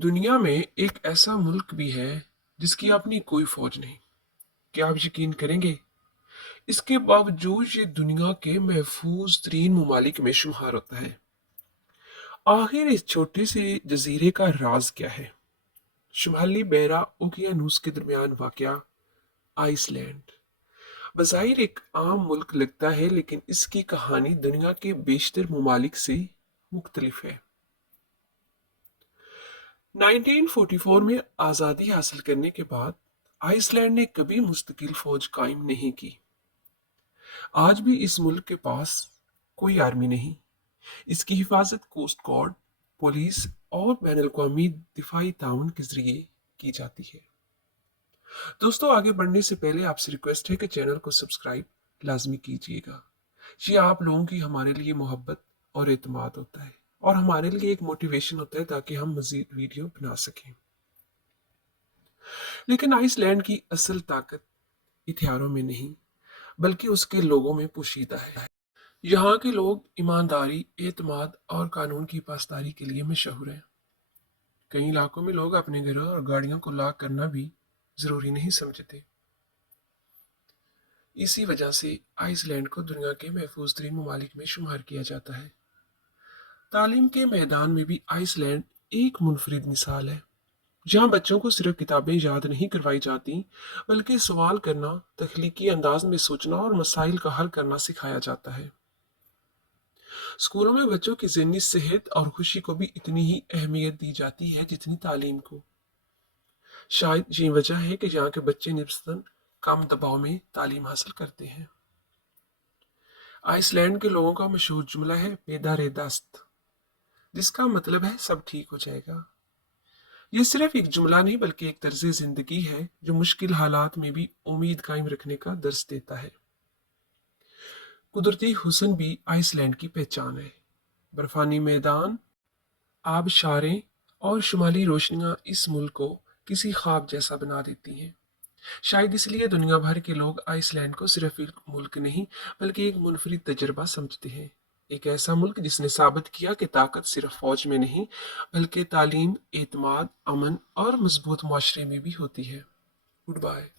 दुनिया में एक ऐसा मुल्क भी है जिसकी अपनी कोई फौज नहीं। क्या आप यकीन करेंगे? इसके बावजूद ये दुनिया के महफूज तरीन ममालिक में शुमार होता है। आखिर इस छोटे से जजीरे का राज क्या है? शुमाली बहरा ओकियानूस के दरमियान वाक़या आइसलैंड बज़ाहिर एक आम मुल्क लगता है, लेकिन इसकी कहानी दुनिया के बेशतर ममालिक से मुख्तलिफ है। 1944 में आज़ादी हासिल करने के बाद आइसलैंड ने कभी मुस्तकिल फौज कायम नहीं की। आज भी इस मुल्क के पास कोई आर्मी नहीं। इसकी हिफाजत कोस्ट गार्ड, पुलिस और बैनुल-अक़वामी दिफाई ताउन के जरिए की जाती है। दोस्तों, आगे बढ़ने से पहले आपसे रिक्वेस्ट है कि चैनल को सब्सक्राइब लाजमी कीजिएगा। ये आप लोगों की हमारे लिए मोहब्बत और एतमाद होता है और हमारे लिए एक मोटिवेशन होता है ताकि हम मज़ीद वीडियो बना सकें। लेकिन आइसलैंड की असल ताकत हथियारों में नहीं, बल्कि उसके लोगों में पोशीदा है। यहाँ के लोग ईमानदारी, एतमाद और कानून की पासदारी के लिए मशहूर हैं। कई इलाकों में लोग अपने घरों और गाड़ियों को लॉक करना भी ज़रूरी नहीं समझते। इसी वजह से आइसलैंड को दुनिया के महफूज तरीन ममालिक में शुमार किया जाता है। तालीम के मैदान में भी आइसलैंड एक मुनफरिद मिसाल है, जहाँ बच्चों को सिर्फ किताबें याद नहीं करवाई जाती, बल्कि सवाल करना, तख्लीकी अंदाज में सोचना और मसाइल का हल करना सिखाया जाता है। स्कूलों में बच्चों की ज़हनी सेहत और खुशी को भी इतनी ही अहमियत दी जाती है जितनी तालीम को। शायद यही वजह है कि यहाँ के बच्चे निस्बतन कम दबाव में तालीम हासिल करते हैं। आइसलैंड के लोगों का मशहूर जुमला है बेदारे दस्त, जिसका मतलब है सब ठीक हो जाएगा। ये सिर्फ एक जुमला नहीं, बल्कि एक तर्ज जिंदगी है जो मुश्किल हालात में भी उम्मीद कायम रखने का दर्स देता है। कुदरती हुस्न भी आइसलैंड की पहचान है। बर्फानी मैदान, आबशारें और शुमाली रोशनियां इस मुल्क को किसी ख्वाब जैसा बना देती हैं। शायद इसलिए दुनिया भर के लोग आइसलैंड को सिर्फ एक मुल्क नहीं, बल्कि एक मुनफरिद तजर्बा समझते हैं। एक ऐसा मुल्क जिसने साबित किया कि ताकत सिर्फ फौज में नहीं, बल्कि तालीम, एतमाद, अमन और मजबूत माशरे में भी होती है। Good bye.